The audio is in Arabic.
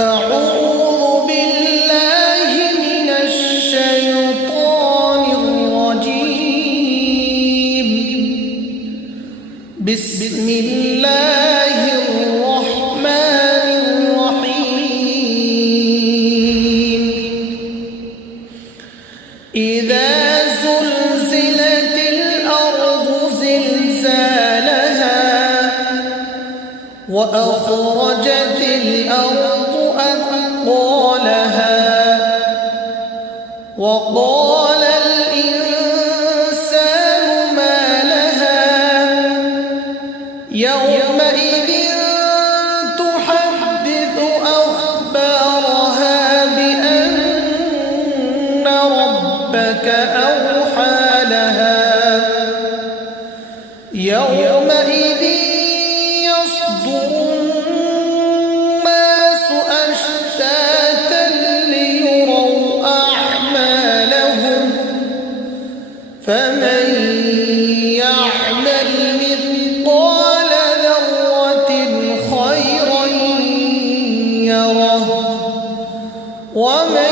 أعوذ بالله من الشيطان الرجيم. بسم الله الرحمن الرحيم. إذا زلزلت الأرض زلزالها وأخرجت الأرض أثقالها وقال الإنسان ما لها يومئذ تحدث أخبارها بأن ربك أوحى لها يومئذ يصدر الناس أشتاتا ليروا أعمالهم فمن يعمل مثقال ذرة خيرا يره ومن